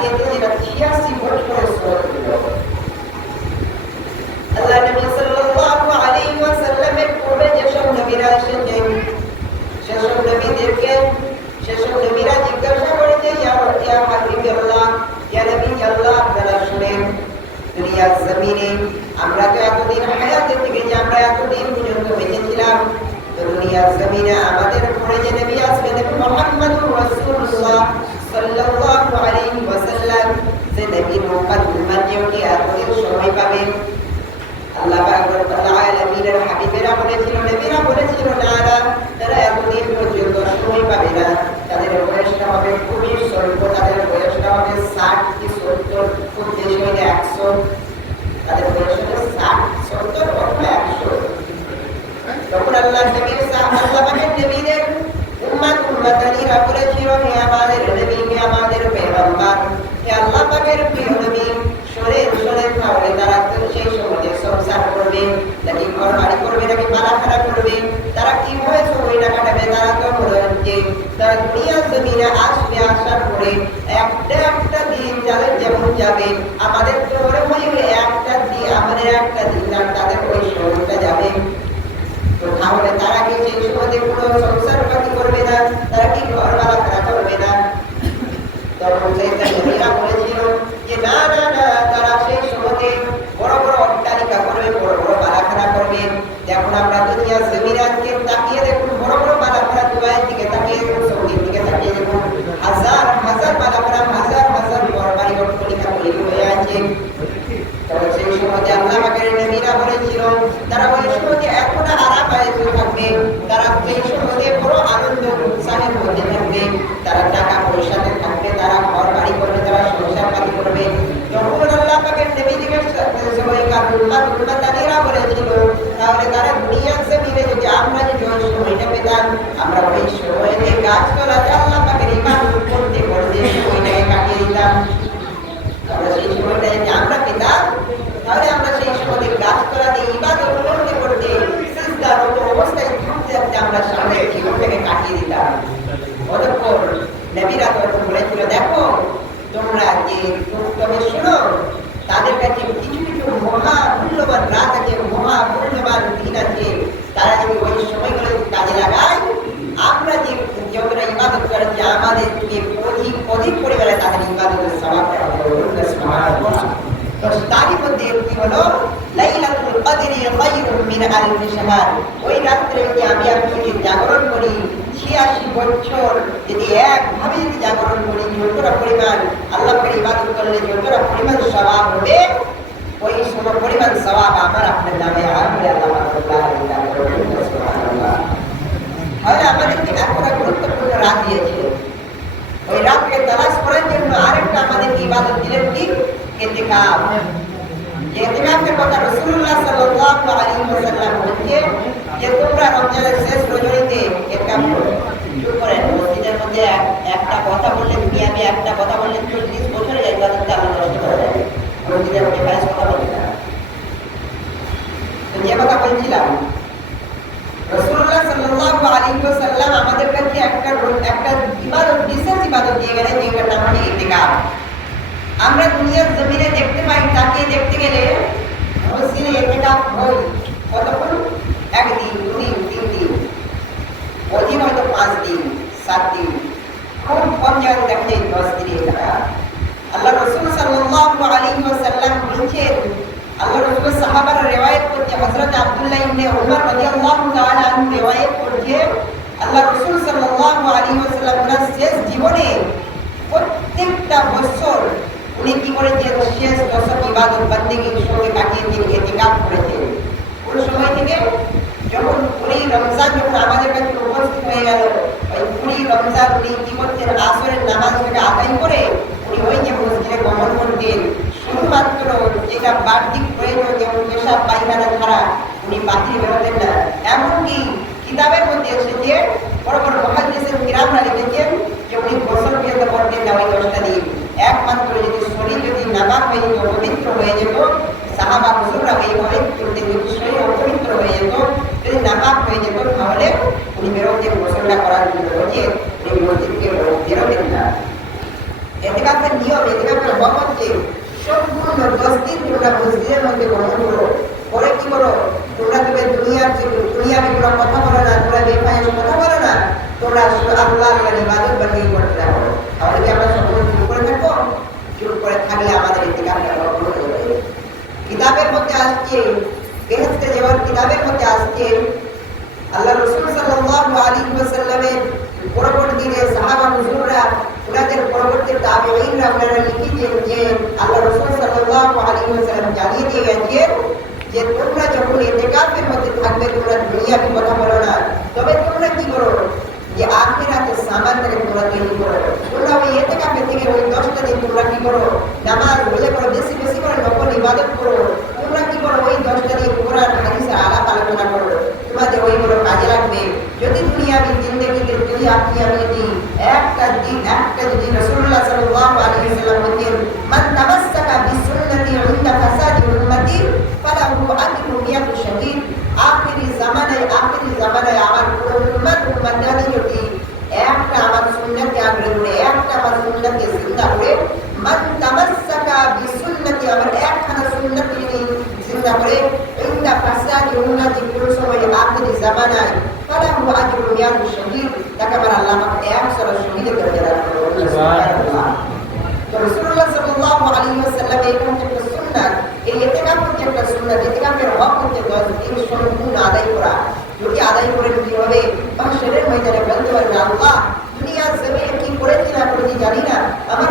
দিয়েছে যেটা 86 বছরের সূরত ছিল। আল্লাহ নবী সাল্লাল্লাহু আলাইহি ওয়াসাল্লামের পূর্বে যেসব নবীরা এসেছেন সেসব নবীদেরকে সেসব নবীরা জিজ্ঞাসা করেছে ইয়া হাবিবাল্লাহ, ইয়া নবী আল্লাহ, আপনারা শুনেন দুনিয়ার জমিনে আমরা তো এতদিন হায়াতে থেকে যে আমরা এতদিন পর্যন্ত বেঁচেছিলাম, তো দুনিয়ার জমিনে আমাদের পরে যে নবী আসবেন মুহাম্মদুর রাসূলুল্লাহ সাল্লাল্লাহু আলাইহি ওয়াসাল্লাম, যে নবীর উম্মতটিও কি এতদিন সময় পাবেন? আল্লাহ পাক রব্বুল আলামিনের হাবিবেরা বলেছিল, নবীরা বলেছিল না না, তারা এতদিন পর্যন্ত সময় পাবে না, তাদের বয়সটা হবে খুবই স্বল্প, তাদের বয়সটা হবে 60 কি 70, খুব বেশি হলে 100, তাদের বয়স হবে 60, 70 অথবা 100। তখন আল্লাহ নবীর আল্লাহ পাকের নবীদের উম্মতানিরা বলেছিল, হে আমাদের নবী, হে আমাদের পয়গম্বর, হে আল্লাহ পাকের প্রিয় নবী, সরে তাহলে তারা তো সেই সময় সংসার করবে নাকি ঘর বাড়ি করবে নাকি পালাখানা করবে, তারা কিভাবে সময়টা কাটাবে? তারা তো মনে হচ্ছে তারা দুনিয়ার জমিনে আসবে, আসার পরে একটা দিন যাদের যেমন যাবে, আমাদের তো মনে হয় একটা দিন, আমাদের একটা দিন আর তাদের ওই সময়টা যাবে। তো তাহলে তারা কি সেই সময় কোনো সংসার পাতি করবে না? তারা কি ঘর পালাখানা করবে না? তখন সেই নবীরা বলেছিল যে না না না, তারা সেই সময় বড় বড় অট্টালিকা করবে, বড় বড় পালাখানা করবে। এখন আমরা দুনিয়ার জমিনে আজকে তাকিয়ে দেখুন, বড় বড় পালাখানা, দুবাইয়ের দিকে তাকিয়ে দেখুন, সৌদির দিকে তাকিয়ে দেখুন, হাজার হাজার পালাখানা, হাজার হাজার ঘর বাড়ি অট্টালিকা তৈরি হয়ে আছে। তবে সেই সময় আল্লাহ পাকের নবীরা বলেছিল তারা ওই সময় এতটা আরাম-আয়েশে থাকবে, তারা সেই সময় বড় আনন্দ উৎসাহের মধ্যে থাকবে, তারা টাকা পয়সাতে থাকবে, তারা ঘর বাড়ি করবে, তারা সংসার পাতি করবে। যখন আল্লাহ পাকের নবীদের সময়কার উম্মতানিরা বলেছিল তাহলে তারা দুনিয়ার জমিনে যদি আমরা যদি ওই সময়টা পেতাম, আমরা ওই সময়তে গাছতলাতে আল্লাহ পাকের ইবাদত করতে করতে সময়টাকে কাটিয়ে দিতাম। আমরা সেই সময়টা যদি আমরা পেতাম, তাহলে আমরা সেই সময় গাছতলাতে ইবাদত করতে করতে সিজদারত অবস্থায় থাকতে থাকতে আমরা সামনে জীবনটাকে কাটিয়ে দিতাম। অতঃপর নবীরা তখন বলেছিল, দেখো তোমরা যে তবে শোনো, তাদের কাছে কিছু কিছু মহা মূল্যবান রাত আছে, মহা মূল্যবান দিন আছে, তারা যদি ওই সময়গুলো কাজে লাগায়, আমরা যে যতটা ইবাদত করেছি আমাদের থেকে অধিক পরিমাণে তাদের ইবাদতের সওয়াবটা হবে। তো তারই মধ্যে একটি হলো লাইলাতুল কদরি খায়রুম মিন আলফি শাহর। ওই রাত্রে যদি আমি আপনি জাগরণ করি 86 বছর যদি একভাবে যদি জাগরণ করি, যতটা পরিমাণ আল্লাহর ইবাদত করলে যতটা পরিমাণ সওয়াব হবে, ওই সম পরিমাণ সওয়াব আমার আপনার নামে আসবে। আল্লাহ সুবহানাল্লাহ। তাহলে আমাদেরকে একটা গুরুত্বপূর্ণ রাত দিয়েছে, ওই রাতকে তালাশ করার জন্য আরেকটা আমাদেরকে ইবাদত দিলেন কি? ইতিকাফ। ইতিকাফের কথা রাসূলুল্লাহ সাল্লাল্লাহু আলাইহি ওয়াসাল্লাম বলেছেন যে তোমরা রমজানের শেষ রজনীতে ইতিকাফ করো। চুপ করেন, মসজিদের মধ্যে একটা কথা বললে দুনিয়াতে একটা কথা বললে 40 বছরের ইবাদতটা আল্লাহ নষ্ট করে দেয়। মসজিদের মধ্যে কাজ কথা বলে না। তো যে কথা বলছিলাম, রাসূলুল্লাহ সাল্লাল্লাহু আলাইহি ওয়াসাল্লাম আমাদের কাছে একটা ইবাদত, বিশেষ ইবাদত দিয়ে গেলেন, যেটার নাম হলো ইতিকাফ। আমরা দুনিয়ার জমিনে দেখতে পাই, তাকিয়ে দেখতে গেলে মসজিদে ইতিকাফ হয় কতক্ষণ? 1 দিন, 2 দিন, 3 দিন, অধিক হয়তো 5 দিন, 7 দিন, খুব কম জায়গায় দেখা যায় 10 দিনের ইতিকাফ। আল্লাহ রাসূল সাল্লাল্লাহু আলাইহি ওয়াসাল্লাম বলেছেন, আল্লাহ রাসূলের সাহাবারা রিওয়ায়াত করতে, হযরত আব্দুল্লাহ ইবনে উমর রাদিয়াল্লাহু তাআলা আনহু রিওয়ায়াত করতে, আল্লাহ রাসূল সাল্লাল্লাহু আলাইহি ওয়াসাল্লাম তার শেষ জীবনে প্রত্যেকটা বছর উনি কি করেছেন? শেষ দশক ইবাদত বন্দেগীর সঙ্গে কাটিয়েছেন, ইতিকাফ করেছেন। কোন সময় থেকে? যখন পুরি রমজান যখন আমাদের কাছে উপস্থিত হয়ে গেল, ওই পুরি রমজান উনি কি করতেন? আসরের নামাজটাকে আদায় করে উনি ওই যে মসজিদে গমন করতেন, শুধুমাত্র যেটা বাহ্যিক প্রয়োজন যেমন পেশাব পায়খানা ছাড়া উনি বাহিরে বেরোতেন না। এমনকি কিতাবের মধ্যে এসেছে, বড় বড় মুহাদ্দিসিন কিরামরা লিখেছেন যে উনি গোসল পর্যন্ত করতেন না ওই 10টা দিন। একমাত্র যদি শরীর যদি নাপাক হয়ে যেত, অপবিত্র হয়ে যেত, সাহাবা হুজুররা এইভাবে করতেন, যদি শরীর অপবিত্র হয়ে যেত, যদি নাপাক হয়ে যেত, তাহলে উনি বেরোতেন গোসলটা করার জন্য, রোজে উনি মসজিদকে বেরোতেন না। এতেকাফের নিয়ম, এতেকাফের হক হচ্ছে সম্পূর্ণ 10 দিন তোমরা মসজিদের মধ্যে গ্রহণ করো। পরে কি করো? তোমরা দুনিয়াবি কোনো কথা বলো না, তোমরা বেফায়েস কথা বলো না, তোমরা আল্লাহর ইবাদত বানিয়ে করতে থাকো। তাহলে কি আমরা সকলে চুপ করে থাকবো? চুপ করে থাকলে আমাদের ইতিকাফটা ভঙ্গ হয়ে যাবে। কিতাবের মধ্যে আসছে, বেহেশতে যাওয়ার কিতাবের মধ্যে আসছে আল্লাহ রাসূল সাল্লাল্লাহু আলাইহি ওয়াসাল্লামের পরবর্তী দিনে সাহাবা হুজুররা, ওনাদের পরবর্তী তাবেঈনরা ওনারা লিখেছেন যে আল্লাহ রাসূল সাল্লাল্লাহু আলাইহি ওয়াসাল্লাম জানিয়ে দিয়ে গেছেন যে তোমরা যখন ইতিকাফের মধ্যে থাকবে তোমরা দুনিয়াবি কথা বলো না, তবে তোমরা কি করো? যে আখিরাতের সামানটাকে তোমরা তৈরি করো। তোমরা ওই ইতিকাফের থেকে ওই 10টা দিন তোমরা কি করো? নামাজ রোজা করো, বেশি বেশি করে নফল ইবাদত করো। তোমরা কি করো? ওই 10টা দিন কোরআন হাদিসের আলাপ আলোচনা করো, তোমাদের ওইগুলো কাজে লাগবে। যদি দুনিয়াবি জিন্দেগিতে যদি আপনি আমি যদি একটা যদি রাসূলুল্লাহ সাল্লাল্লাহু আলাইহি ওয়াসাল্লাম বলেন মান তামাসসাকা বিসুন্নতি ইনদা ফাসাদি উম্মতি ফালাহু আজরু মিয়াতু শাহীদ। আখিরি জামানায় আমার উম্মতরা যদি একটা আমার সুন্নতকে আঁকড়ে ধরে, একটা আমার সুন্নতকে জিন্দা করে, মান তামাসসাকা বিসুন্নতি আমার একখানা সুন্নতকে যদি জিন্দা করে, ইনদা ফাসাদি উম্মতি কোন সময় আখিরি জামানায় ফালাহু আজরু মিয়াতু শাহীদ, তাকে আল্লাহ পাক 100 শহীদের দরজা দান করবেন। সুবহানাল্লাহ। তো রাসূলুল্লাহ সাল্লাল্লাহু আলাইহি ওয়াসাল্লাম এই একটা সুন্নাত, এই ইতিকাফ হচ্ছে একটা সুন্নাত। ইতিকাফের হক হচ্ছে 10 দিন সম্পূর্ণ আদায় করা। যদি আদায় করেন কি হবে? মাহশরের ময়দানে বলতে পারবে আল্লাহ দুনিয়ার জমিনে কি করেছি না করেছি জানি না, আমার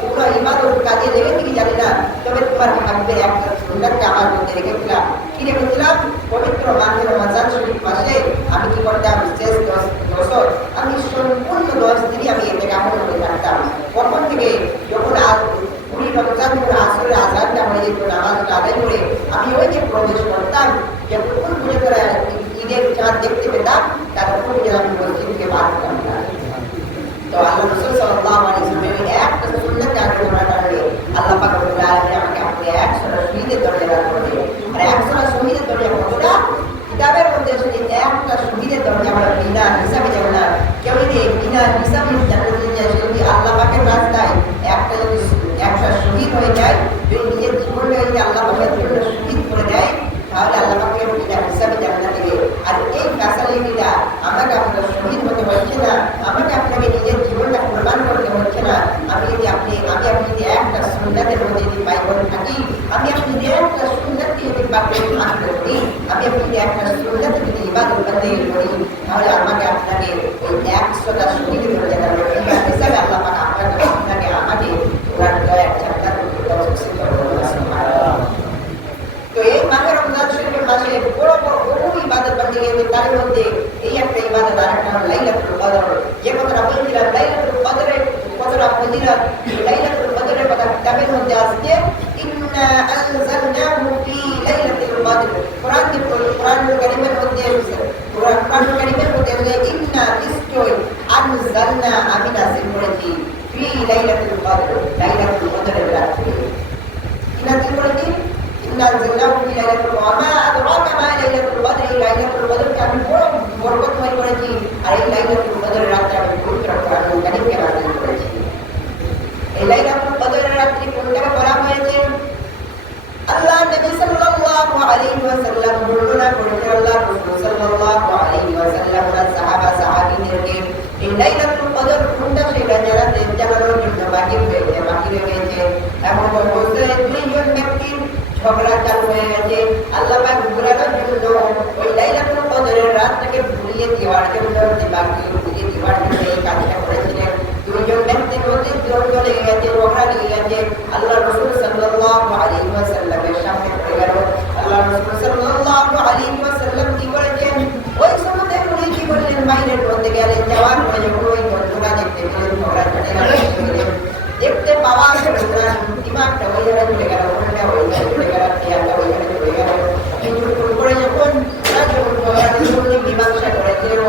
পুরো ইবাদত কাজে লেগেছে কি জানি না, তবে তোমার হাবিবের একটা সুন্নাতকে আমার মধ্যে রেখেছিলাম। কি রেখেছিলাম? পবিত্র মাহে রমজান শরীফ মাসে আমি কি করতাম? শেষ 10 বছর আমি সম্পূর্ণ 10 দিনই আমি ইতিকাফের মধ্যে থাকতাম। কখন থেকে? যখন পুরী রমজান যখন আসরের আযানটা হয়ে যেত, নামাজটা আদায় করে আমি ওই যে প্রবেশ করতাম, যতক্ষণ বুঝে করে ঈদের চাঁদ দেখতে পেতাম ততক্ষণ বুঝে আমি মসজিদ থেকে বার হতাম না। তো আল্লাহ রাসূল সাল্লাল্লাহু আলাইহি ওয়াসাল্লামের একটা সুন্নাত জানতে করার কারণে আল্লাহ পাক রব্বুল আলামিন আমাকে আপনি 100 শহীদের দরজা দান করলেন। আর 100 শহীদের দরজা কতটা? কিতাবের মধ্যে শুধু একটা শহীদের দরজা আমরা বিনা হিসাবে যাব না। কেউ যদি বিনা হিসাবে জান্নাতে যায়, সে যদি আল্লাহ পাকের রাস্তায় একটা শহীদ হয়ে যায়, যদি নিজের জীবনটা যদি আল্লাহ পাকের জন্য শহীদ করে দেয়, তাহলে আল্লাহ পাকের বিনা হিসাবে জান্নাত দেবে। আর এই ফ্যাসিলিটিটা আমাকে আপনার শহীদ হতে হচ্ছে না, আমাকে আপনাকে নিজের জীবনটা কোরবান করতে হচ্ছে না। আমি যদি একটা সুন্নাতের মধ্যে যদি পাইবন থাকি, আমি আপনি যে একটা সুন্নাতকে যদি বাকি আনন্দ করি, আমি আপনি যে একটা সুন্নাতে যদি ইবাদত করতে করি, তাহলে আমাকে আপনাকে ওই 100টা শহীদের দরজা দেওয়ার হিসাবে আল্লাহ পাক আপনাকে আমাকে ওনার দয়ার জান্নাত পৌঁছে করবেন। সুবহানাল্লাহ। তো এই মাহে রমজান শরীফের মাসে বড় বহু ইবাদত বান্দিগি, তার মধ্যে এই একটা ইবাদত আর একটা হলো লাইলাতুল কদর। যে কথাটা বলছিলাম লাইলাতুল কদরের কতটা ফজিলত, লাইলাতুল কদরের কথা কিতাবের মধ্যে আসছে ইন্না আনজালনাহু ফি লাইলাতুল কদর। কোরআনুল কারীমের মধ্যে ইন্না নিশ্চয় আনজালনা আমি নাযিল করেছি ফি লাইলাতুল কদর, লাইলাতুল কদরের রাতে। কি নাযিল করেছি? নাযিলনাহু ফি লাইলাতুল কদর। মা আদরাকা মা লাইলাতুল কদর। লাইলাতুল কদরকে আমি বড় বরকতময় করেছি, আর এই লাইলাতুল কদরের রাতে আমি পবিত্র কোরআনুল কারীমকে নাযিল করেছি। এই লাইলাতুল কদরের রাত্রি কোনটাকে বলা হয়েছে? আল্লাহ নবী সাল্লাল্লাহু আলাইহি ওয়াসাল্লাম বর্ণনা করেছেন, আল্লাহ রাসূল সাল্লাল্লাহু আলাইহি ওয়াসাল্লাম সাহাবীদেরকে এই লাইলাতুল কদর কোনটা সেটা জানানোর জন্য বাকি রয়েছে। এমন অবস্থায় দুইজন ব্যক্তি ঝগড়া চালু হয়ে গেছে। আল্লাহ পাক ঘুরানোর জন্য ওই লাইলাতুল কদরের রাতটাকে ভুলিয়ে দেওয়ার জন্য এই কাজটা করেছিলেন। দুইজন ব্যক্তির মধ্যে দ্বন্দ্ব লেগে গেছে, ঝগড়া লেগে গেছে। আল্লাহ রাসূল সাল্লাল্লাহু আলাইহি ওয়াসাল্লামের সামনে পড়ে গেল। আল্লাহ রাসূল সাল্লাল্লাহু আলাইহি ওয়াসাল্লাম কি করেছেন? ওই সময় কি বললেন? বাইরের মধ্যে গেলেন, যাওয়ার পরে যখন ওই দ্বন্দ্বটা দেখতে পেলেন, ঝগড়া দেখতে পাওয়ার পরে দিমাগটা ওই জায়গায় চলে গেল, ওখানে ওই জায়গায় চলে গেল, খেয়ালটা ওই জায়গায় চলে গেল। কিন্তু করে যখন মীমাংসা করেছিলেন,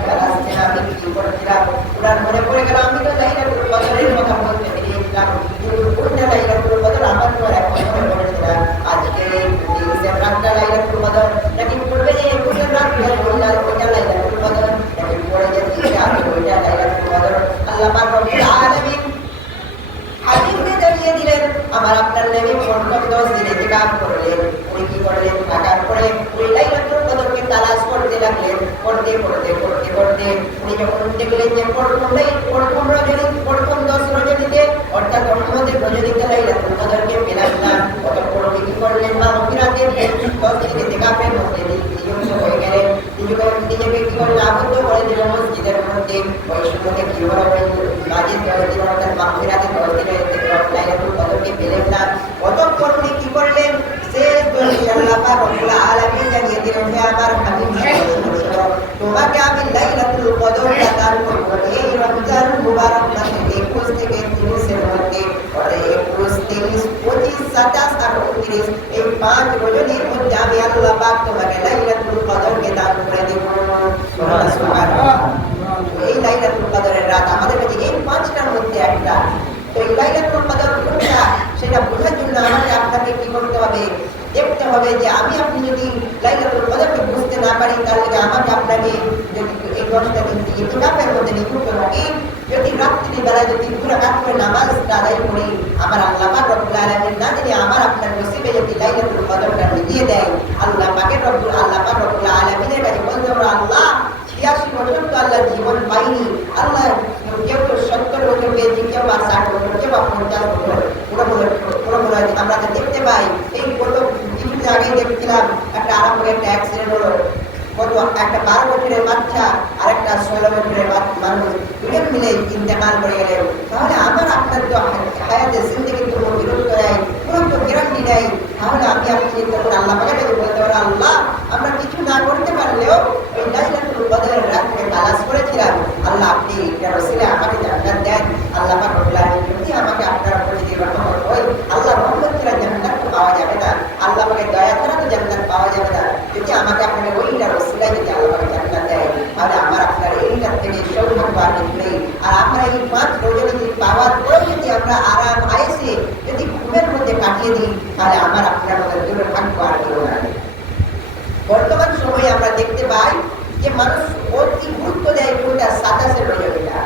খেয়াল আসছে না, আমি কিছু করছিলাম, ওনার মনে পড়ে গেল আমি তো লাইলাতুল কদরের কথা বলতে পেরেছিলাম, কিন্তু কোনটা লাইলাতুল কদর আমার তো আর এখন মনে পড়েছে না। আজকে এই রাতটা লাইলাতুল কদর নাকি পড়বে যে 21 রাত ওইটা লাইলাতুল কদর, নাকি পড়ে যে 30 রাত ওইটা লাইলাতুল কদর। আল্লাহ পাক রব্বুল আলামিন আমার আপনার নবী প্রথম 10 দিন ইতিকাফ করলেন। উনি কি করলেন? থাকার পরে উনি লাইলাতুল কদরকে তালাশ করতে লাগলেন। করতে উনি যখন দেখলেন যে প্রথম রজনী, প্রথম 10 রজনীতে অর্থাৎ রহমতের রজনীতে লাইলাতুল কদরকে পেলাম না, অতঃপর উনি কি করলেন? মাগফিরাতের 10 দিন ইতিকাফের মধ্যে নিযুক্ত হয়ে গেলেন। নিজেকে কি করলেন? আবদ্ধ করে দিলেন মসজিদের মধ্যে। ওই সময়তে কি হলো? বাজে 10 দিন অর্থাৎ মাগফিরাতের 10 দিনের লাইলাতুল কদরকে পেলেন না। অতঃপর উনি কি করলেন? শেষ 10 দিন আল্লাহ পাক রব্বুল আলামিন জানিয়ে দিলেন, হে আমার হাবিব তোমাকে আমি লাইলাতুল কদরটা দান করব এই রমজান মুবারক মাসে 21 থেকে 30 এর মধ্যে। 21, 23, 25, 27 আর 29 এই 5 রজনীর মধ্যে আমি আল্লাহ পাক তোমাকে লাইলাতুল কদরকে দান করে দেব। সুবহানাল্লাহ। এই লাইলাতুল কদরের রাত আমাদের কাছে এই 5টার মধ্যে একটা। তো এই লাইলাতুল কদর কোনটা সেটা বোঝার জন্য আমাকে আপনাকে কি করতে হবে? দেখতে হবে যে আমি আপনি যদি লাইলাতুল কদরকে বুঝতে না পারি, তাহলে আমাকে আপনাকে যদি এই 10টা দিন ইতিকাফের মধ্যে নিযুক্ত থাকি, যদি রাত্রি বেলায় যদি 2 রাকাত করে নামাজ আদায় করি, আমার আল্লাহ পাক রব্বুল আলামিন না জানি আমার আপনার নসিবে যদি লাইলাতুল কদরটা দিয়ে দেয়, আল্লাহ পাক রব্বুল আলামিনের কাছে বলতে হবে, আল্লাহ 86 বছর তো আল্লাহ জীবন পাইনি, আল্লাহ কেউ তো 70 বছর পেয়েছি, কেউ বা 60 বছর, কেউ বা 50 বছর। আমরা তো দেখতে পাই এই কত কিছুদিন আগেই দেখছিলাম একটা আরামবাগে একটা অ্যাক্সিডেন্ট হলো। কত একটা 12 বছরের বাচ্চা আর একটা 16 বছরের মানুষ দুজন মিলে ইন্তেকাল করে গেলেন। তাহলে আমার আপনার তো হায়াতে জিন্দেগির কোনো বিরক্ত নেই, কোনো তো গ্যারান্টি নেই। তাহলে আমি আপনি তখন আল্লাহ পাকের কাছে বলতে পারবো, আল্লাহ আমরা কিছু না করতে পারলেও ওই লাইলাতুল কদরের রাতকে তালাশ করেছিলাম, আল্লাহ আপনি এর ওসিলায় আমাকে জান্নাত দেন। আল্লাহ পাক রব্বুল আলামিন যদি আমাকে আপনার উপর যদি রহমত হয়, আল্লাহ রহমত ছাড়া জান্নাত তো পাওয়া যাবে না, আল্লাহ পাকের দয়া ছাড়া তো জান্নাত পাওয়া যাবে না। যদি আমাকে আপনাকে ওইটার ওসিলায় যদি আল্লাহ পাক জান্নাত দেয়, তাহলে আমার আপনার এইটার থেকে সৌভাগ্য আর কিছু নেই। আর আমরা এই 5 রজনী পাওয়ার পরে যদি আমরা আরাম আয়েসে যদি ঘুমের মধ্যে কাটিয়ে দিই, তাহলে আমার আপনার মধ্যে দুর্ভাগ্য আর কেউ না। বর্তমান সময়ে আমরা দেখতে পাই যে মানুষ অতি গুরুত্ব দেয় কোনটা? 27 রজনীটা।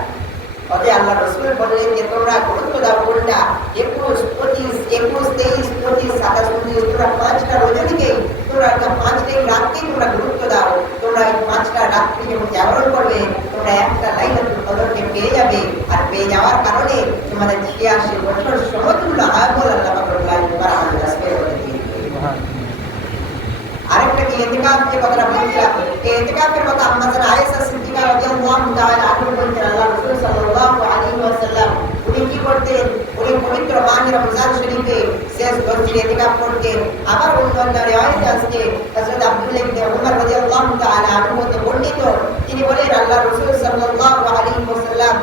অতএব আল্লাহ রাসূল বললেন যে তোমরা গুরুত্ব দাও কোনটা? 21, 25, 23, 27, 29 তোমরা 5টা রজনীকেই, তোমরা 5টাই রাতকেই তোমরা গুরুত্ব দাও। তোমরা এই 5টা রাত্রি যখন জাগরণ করবে, তোমরা একটা লাইলাতুল কদরকে পেয়ে যাবে। আর পেয়ে যাওয়ার কারণে তোমাদের 86 বছর সমতুল্য আমল আল্লাহ পাক রব্বুল আলামিন আরেকটা কি ইতিকাফ যে কথাটা বলছিলাম, এই ইতিকাফের কথা আমাদের আয়েশা সিদ্দিকা রাদিয়াল্লাহু তাআলা আনহা বলছেন, আল্লাহ রাসূল সাল্লাল্লাহু আলাইহি ওয়াসাল্লাম উনি কি করতেন? উনি পবিত্র মাহে রমজান শরীফে শেষ 10 দিন ইতিকাফ করতেন। আবার অন্যান্য রিওয়ায়াতে আছে হযরত আব্দুল্লাহ ইবনে উমর রাদিয়াল্লাহু তাআলা আনহু হতে বর্ণিত, তিনি বলেন আল্লাহ রাসূল সাল্লাল্লাহু আলাইহি ওয়াসাল্লাম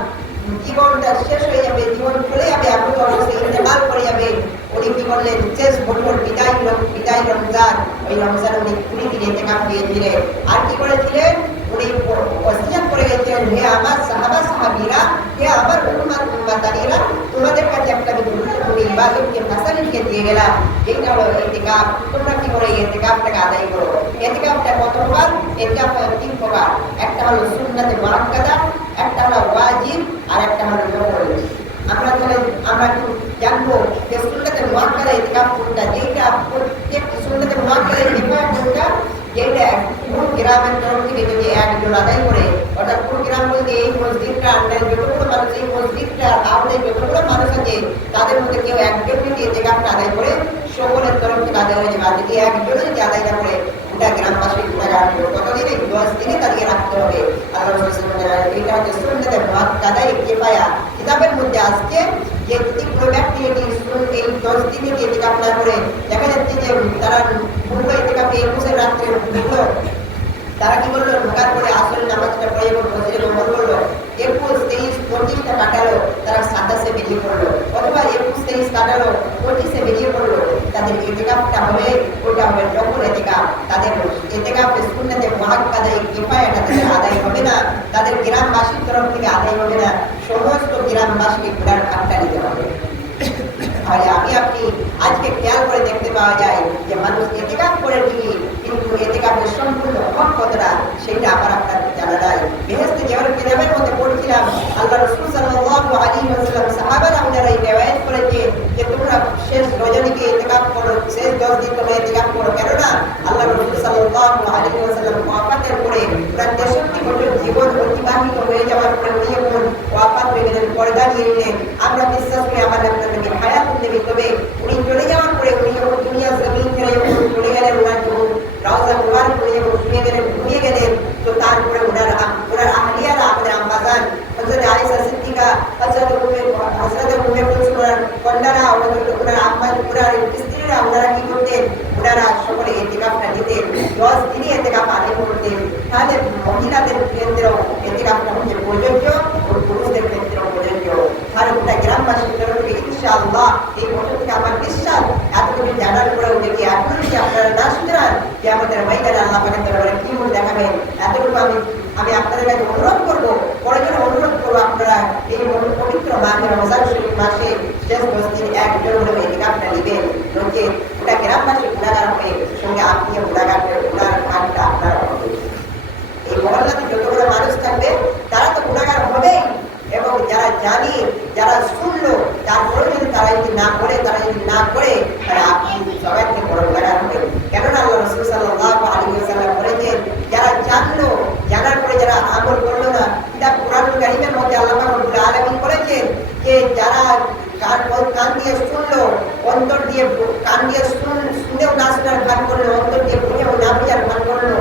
জীবনটা শেষ হয়ে যাবে, জীবন চলে যাবে, আপনি অবশ্যই ইন্তেকাল করে যাবে। উনি কি করলেন? শেষ বছর বিদায় রমজান, ওই রমজান উনি 20 দিন ইন্তেকাল দিয়েছিলেন। আর কি করেছিলেন? উনি ওসিয়ত করে গেছিলেন, হে আমার সাহাবা সাহাবীরা, হে আমার উম্মতানিরা, তোমাদের কাছে একটা গুরুত্বপূর্ণ ইবাদতকে ফ্যাসিলিটি দিয়ে গেলাম, যেটা হলো ইতিকাফ। তোমরা কি করে ইতিকাফটাকে আদায় করো? ইতিকাফটা কত প্রকার? ইতিকাফ 3 প্রকার। একটা হলো সুন্নাতে মুআক্কাদা, একটা হলো ওয়াজিব, আর একটা হলো নফল। আমরা একটু জানবো যে সুন্নাতে মুআক্কাদা ইতিকাফ কোনটা, যেটা প্রত্যেক সুন্নাতে মুআক্কাদা ইতিকাফ কোনটা, যেটা কোন গ্রামের তরফ থেকে যদি একজন আদায় করে, অর্থাৎ কোন গ্রাম বলতে এই মসজিদটা আন্ডারে যতগুলো মানুষ, এই মসজিদটার আওতায় যতগুলো মানুষ আছে, তাদের মধ্যে কেউ একজন যদি ইতিকাফটা আদায় করে, সকলের তরফ থেকে আদায় হয়ে যাবে। আর যদি একজন যদি আদায় না করে, গোটা গ্রামবাসী গোটা কতদিনে 10 দিনে তাদেরকে রাখতে হবে। আল্লাহ রাসূল এটা হচ্ছে সুন্নাতে মুআক্কাদা কিফায়া। কিতাবের মধ্যে আসছে যে যদি কোনো ব্যক্তি এই 10 দিনে ইতিকাফ না করে, দেখা যাচ্ছে যে তারা পূর্ব ইতিকাফে 21 রাত্রে ঢুকলো, তারা কি করলো? ঢোকার পরে আসল নামাজটা পড়ে এবং মসজিদে নম্বর করলো, 21, 23, 25টা কাটালো, তারা 27-এ বেরিয়ে পড়লো, অথবা 21, 23 কাটালো, 25-এ বেরিয়ে পড়লো। তাদের ইতিকাফটা হবে, ওটা হবে নফল ইতিকাফ। তাদের ইতিকাফে সুন্নাতে মুআক্কাদা কিফায়াটা তাদের আদায় হবে না, তাদের গ্রামবাসীর তরফ থেকে আদায় হবে না, সমস্ত গ্রামবাসীকে ঘোরার খাটটা নিতে হবে। তাহলে আমি আপনি আজকে খেয়াল করে দেখতে পাওয়া যায় যে মানুষ ইতিকাফ করে ঠিকই, কিন্তু ইতিকাফের সম্পূর্ণ হক কতটা সেটা আবার আপনার জানা যায়। বেহেশতে যাওয়ার কিতাবের মধ্যে পড়ছিলাম, আল্লাহ রাসূল সাল্লাল্লাহু আলাইহি ওয়াসাল্লাম সাহাবারা ওনারা এই রিওয়ায়াত করেছে যে তোমরা শেষ সঙ্গে আমার আপনার নবী হায়াতুন নবী। তবে উনি চলে যাওয়ার পরে উনি যখন দুনিয়া জমিন ছেড়ে যখন চলে গেলেন, ওনার যখন রওজা মুবারক করে যখন ঘুমিয়ে গেলেন, তো তারপরে ওনার আহলিয়ারা, আমাদের আম্মাজান হযরত আয়েশা সিদ্দিকা, হযরত উম্মে কুলসুমের কন্যারা, ওনার আম্মা, ওনার স্ত্রীরা, ওনারা কি করতেন? ওনারা সকলে ইতিকাফটা নিতেন, 10 দিনই ইতিকাফ আদায় করতেন। তাহলে মহিলাদের ক্ষেত্রেও ইতিকাফটা হচ্ছে প্রযোজ্য, পুরুষদের ক্ষেত্রেও প্রযোজ্য। আর গোটা গ্রামবাসীর তরফ থেকে ইনশাআল্লাহ এই বছর থেকে আমার বিশ্বাস, এতটুকু জানার পরেও দেখি এখনো যদি আপনারা না শুধরান যে আমাদের মহিলারা আল্লাহ পাকের দরবারে কি মুখ দেখাবেন, এতটুকু আমি আপনাদের কাছে অনুরোধ করবো, প্রয়োজনে অনুরোধ করবো, আপনারা এই পবিত্র মাহে রমজান শরীফ মাসে শেষ 10 দিন একজন হলেও ইতিকাফটা নেবেন। নচে গোটা গ্রামবাসী গুণাগার হয়ে সঙ্গে আপনিও গুণাগারটা আপনারা হবে। এই মহল্লাতে যতগুলো মানুষ থাকবে তারা তো গুণাগার হবেই, এবং যারা জানি, যারা শুনলো, তারপরেও যদি তারা যদি না করে, তাহলে আপনি সবাই থেকে বড় গুণাগার হবেন। কেননা আল্লাহ রাসূল সাল্লাল্লাহু আলাইহি ওয়াসাল্লাম বলেছেন, যারা জানলো, জানার পরে যারা আমল করলো না, এটা কুরআনুল কারীমের মধ্যে আল্লাহ পাক রব্বুল আলামিন বলেছেন যে যারা কান দিয়ে শুনলো, অন্তর দিয়ে কান দিয়ে শুনেও না শোনার ভান করলো, অন্তর দিয়ে বুঝেও না বুঝার ভান করলো,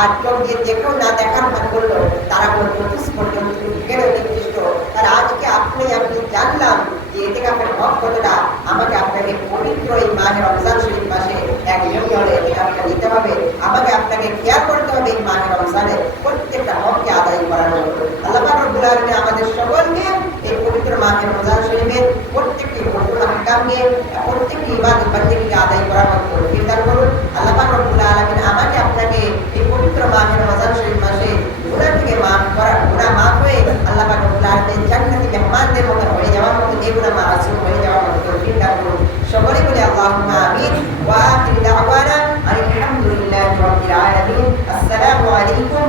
আর চোখ দিয়ে দেখেও না দেখার ভান করলো, তারা নির্দিষ্ট। তারা আজকে আপনি জানলাম যে ইতিকাফের হক কতটা। আমাকে আপনাকে পবিত্র এই মাহে রমজান শরীফ মাসে একজন হলে ইতিকাফটা নিতে হবে। আমাকে আপনাকে খেয়াল করতে হবে এই মাহে রমজানের প্রত্যেকটা হককে আদায় করার জন্য। আল্লাহ পাক রব্বুল আলামিন আমাদের সকলকে এই পবিত্র মাহে রমজান শরীফের প্রত্যেকটি হুকুম আহকামকে, প্রত্যেকটি ইবাদত বন্দেগীকে আদায় করার মতো তৌফিক দান করুন। আল্লাহ পাক রব্বুল আলামিন আমাকে আপনাকে এই পবিত্র মাহে রমজান শরীফ মাসে গুনাহ থেকে গুনাহ মাফ হয়ে আল্লাহ পাক রব্বুল আলামিন জান্নাতি মেহমানদের মতো হয়ে যাওয়ার মতো, যেগুলো মাসুম হয়ে যাওয়ার মতো তৌফিক দান করুন। সকলে বলে আল্লাহুম্মা আমিন। ওয়া আখিরু দাওয়ানা আলহামদুলিল্লাহি রাব্বিল আলামিন। আসসালামু আলাইকুম